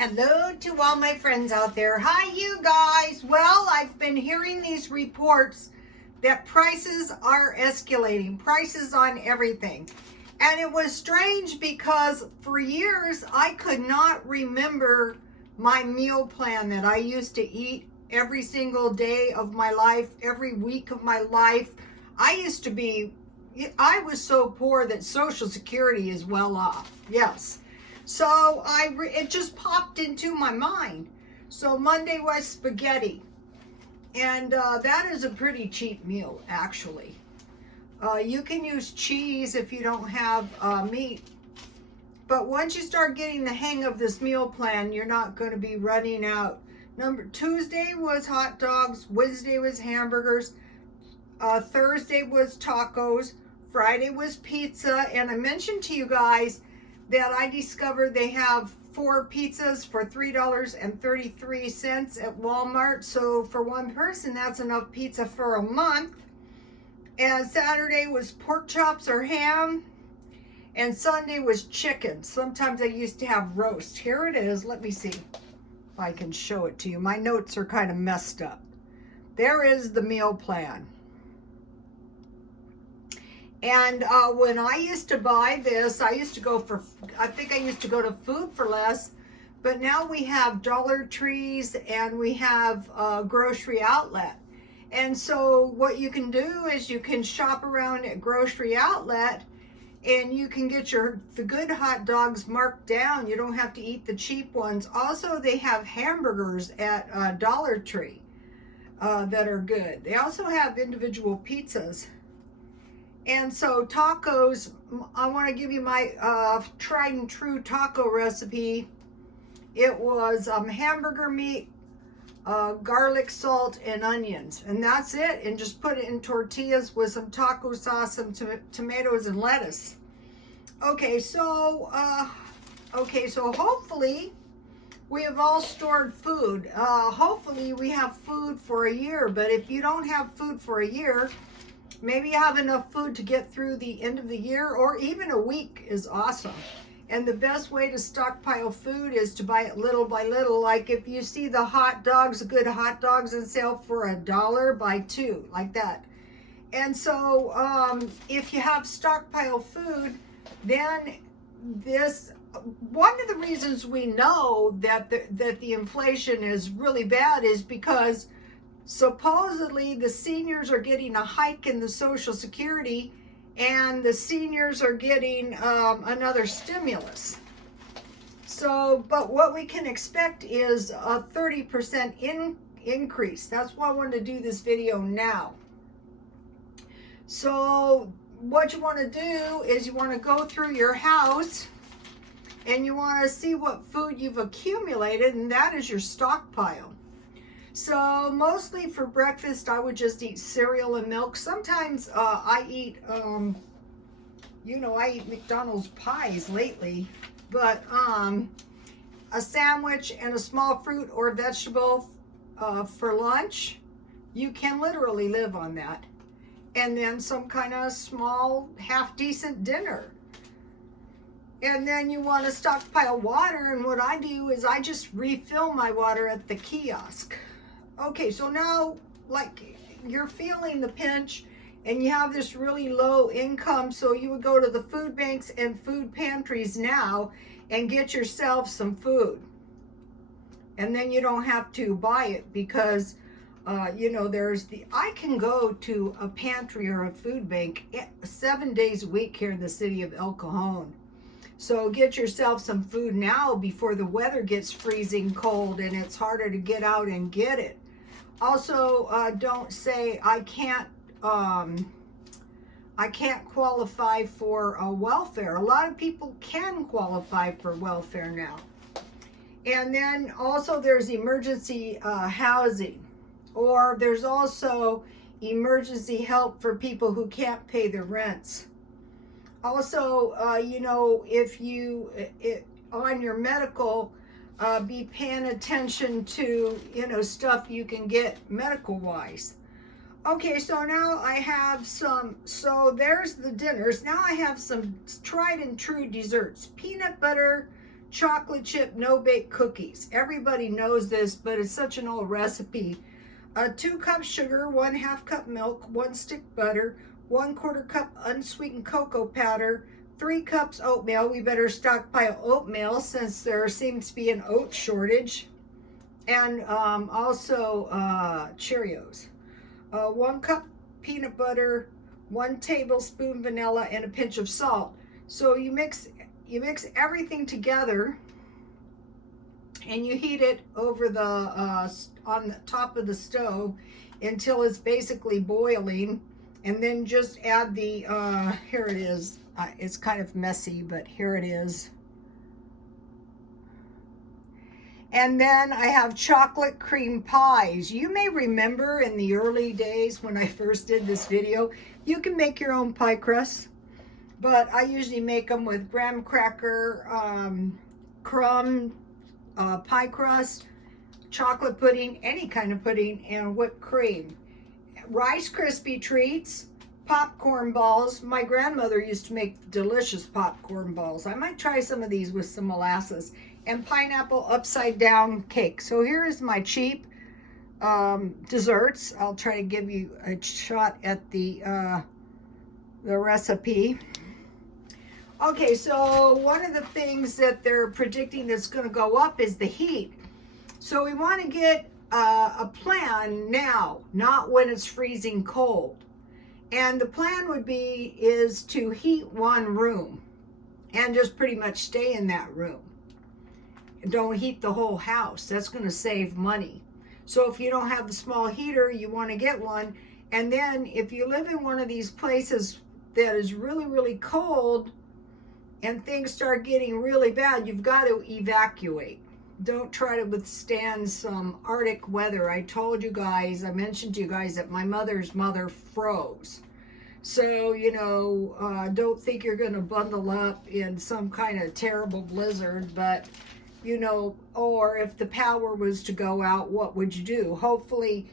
Hello to all my friends out there. Hi, you guys. Well, I've been hearing these reports that prices are escalating, prices on everything. And it was strange because for years I could not remember my meal plan that I used to eat every single day of my life, every week of my life. I was so poor that Social Security is well off. Yes. So it just popped into my mind. So Monday was spaghetti. And that is a pretty cheap meal, actually. You can use cheese if you don't have meat. But once you start getting the hang of this meal plan, you're not going to be running out. Tuesday was hot dogs. Wednesday was hamburgers. Thursday was tacos. Friday was pizza. And I mentioned to you guys that I discovered they have 4 pizzas for $3.33 at Walmart. So for one person, that's enough pizza for a month. And Saturday was pork chops or ham. And Sunday was chicken. Sometimes I used to have roast. Here it is. Let me see if I can show it to you. My notes are kind of messed up. There is the meal plan. And when I used to buy this, I used to go to Food for Less, but now we have Dollar Trees and we have Grocery Outlet. And so what you can do is you can shop around at Grocery Outlet and you can get the good hot dogs marked down. You don't have to eat the cheap ones. Also, they have hamburgers at Dollar Tree that are good. They also have individual pizzas. And so tacos, I want to give you my tried and true taco recipe. It was hamburger meat, garlic, salt, and onions. And that's it. And just put it in tortillas with some taco sauce, some tomatoes, and lettuce. Okay, so hopefully we have all stored food. Hopefully we have food for a year. But if you don't have food for a year, maybe you have enough food to get through the end of the year, or even a week is awesome. And the best way to stockpile food is to buy it little by little. Like if you see the hot dogs, good hot dogs on sale for $1, buy 2, like that. And so if you have stockpile food, then one of the reasons we know that the inflation is really bad is because supposedly the seniors are getting a hike in the Social Security, and the seniors are getting another stimulus. So, but what we can expect is a 30% increase. That's why I wanted to do this video now. So what you want to do is you want to go through your house and you want to see what food you've accumulated, and that is your stockpile. So mostly for breakfast, I would just eat cereal and milk. Sometimes I eat, I eat McDonald's pies lately, but a sandwich and a small fruit or vegetable for lunch, you can literally live on that. And then some kind of small, half-decent dinner. And then you want to stockpile water, and what I do is I just refill my water at the kiosk. Okay, so now, like, you're feeling the pinch and you have this really low income, so you would go to the food banks and food pantries now and get yourself some food. And then you don't have to buy it because, I can go to a pantry or a food bank 7 days a week here in the city of El Cajon. So get yourself some food now before the weather gets freezing cold and it's harder to get out and get it. Also, don't say I can't qualify for welfare. A lot of people can qualify for welfare now. And then also there's emergency housing, or there's also emergency help for people who can't pay their rents. Also, if you on your medical, be paying attention to, stuff you can get medical-wise. Okay, so now I have there's the dinners. Now I have some tried and true desserts. Peanut butter chocolate chip no-bake cookies. Everybody knows this, but it's such an old recipe. 2 cups sugar, 1/2 cup milk, 1 stick butter, 1/4 cup unsweetened cocoa powder, 3 cups oatmeal. We better stockpile oatmeal since there seems to be an oat shortage. And also Cheerios. 1 cup peanut butter, 1 tablespoon vanilla, and a pinch of salt. So you mix everything together, and you heat it over the on the top of the stove until it's basically boiling, and then just add the here it is. It's kind of messy, but here it is. And then I have chocolate cream pies. You may remember in the early days when I first did this video, you can make your own pie crust, but I usually make them with graham cracker, crumb, pie crust, chocolate pudding, any kind of pudding, and whipped cream. Rice Krispie treats, popcorn balls. My grandmother used to make delicious popcorn balls. I might try some of these with some molasses. And pineapple upside down cake. So here is my cheap desserts. I'll try to give you a shot at the recipe. Okay, so one of the things that they're predicting that's going to go up is the heat. So we want to get a plan now, not when it's freezing cold. And the plan is to heat one room and just pretty much stay in that room. Don't heat the whole house. That's going to save money. So if you don't have the small heater, you want to get one. And then if you live in one of these places that is really, really cold and things start getting really bad, you've got to evacuate. Don't try to withstand some Arctic weather. I mentioned to you guys that my mother's mother froze. So, don't think you're going to bundle up in some kind of terrible blizzard, but or if the power was to go out, what would you do? Hopefully,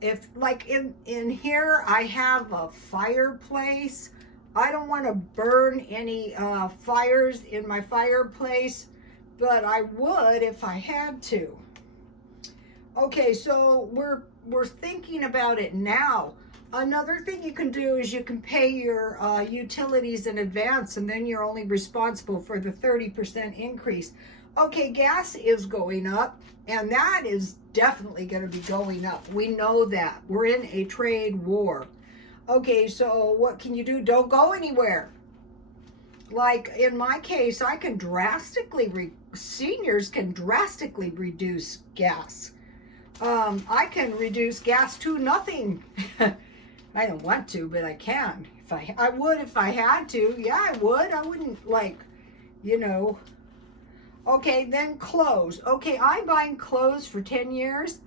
if like in here, I have a fireplace. I don't want to burn any fires in my fireplace, but I would if I had to. Okay, so we're thinking about it now. Another thing you can do is you can pay your utilities in advance, and then you're only responsible for the 30% increase. Okay, gas is going up, and that is definitely going to be going up. We know that. We're in a trade war. Okay, so what can you do? Don't go anywhere. Like in my case, seniors can drastically reduce gas. I can reduce gas to nothing. I don't want to, but I can. I would if I had to. Yeah, I would. I wouldn't Okay, then clothes. Okay, I'm buying clothes for 10 years,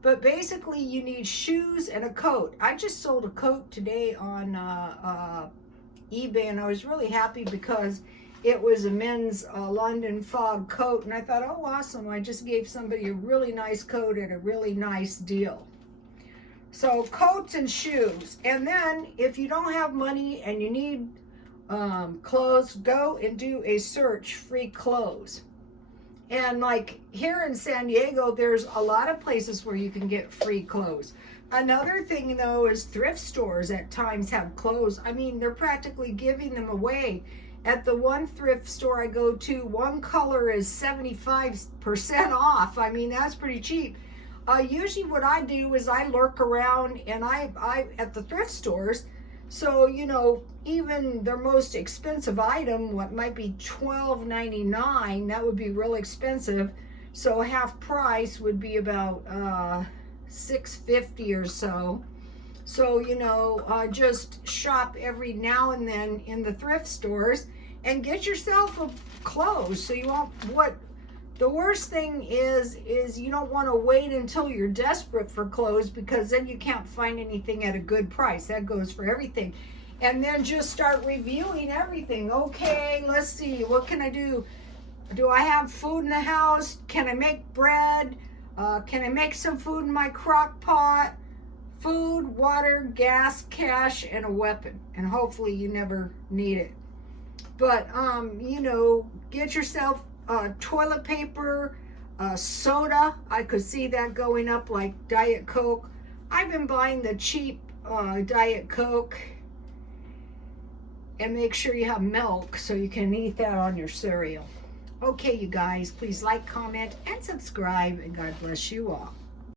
but basically you need shoes and a coat. I just sold a coat today on eBay, and I was really happy because it was a men's London fog coat, and I thought, oh, awesome. I just gave somebody a really nice coat at a really nice deal. So coats and shoes. And then if you don't have money and you need clothes, go and do a search, free clothes. And like here in San Diego, there's a lot of places where you can get free clothes. Another thing though is thrift stores at times have clothes. I mean, they're practically giving them away. At the one thrift store I go to, one color is 75% off. I mean, that's pretty cheap. Usually what I do is I lurk around and I at the thrift stores. So, even their most expensive item, what might be $12.99, that would be real expensive. So half price would be about $6.50 or so. So, just shop every now and then in the thrift stores and get yourself a clothes. So you won't, the worst thing is you don't want to wait until you're desperate for clothes, because then you can't find anything at a good price. That goes for everything. And then just start reviewing everything. Okay, let's see, what can I do? Do I have food in the house? Can I make bread? Can I make some food in my crock pot? Food, water, gas, cash, and a weapon. And hopefully you never need it. But, get yourself toilet paper, soda, I could see that going up like Diet Coke. I've been buying the cheap Diet Coke. And make sure you have milk so you can eat that on your cereal. Okay, you guys, please like, comment, and subscribe, and God bless you all.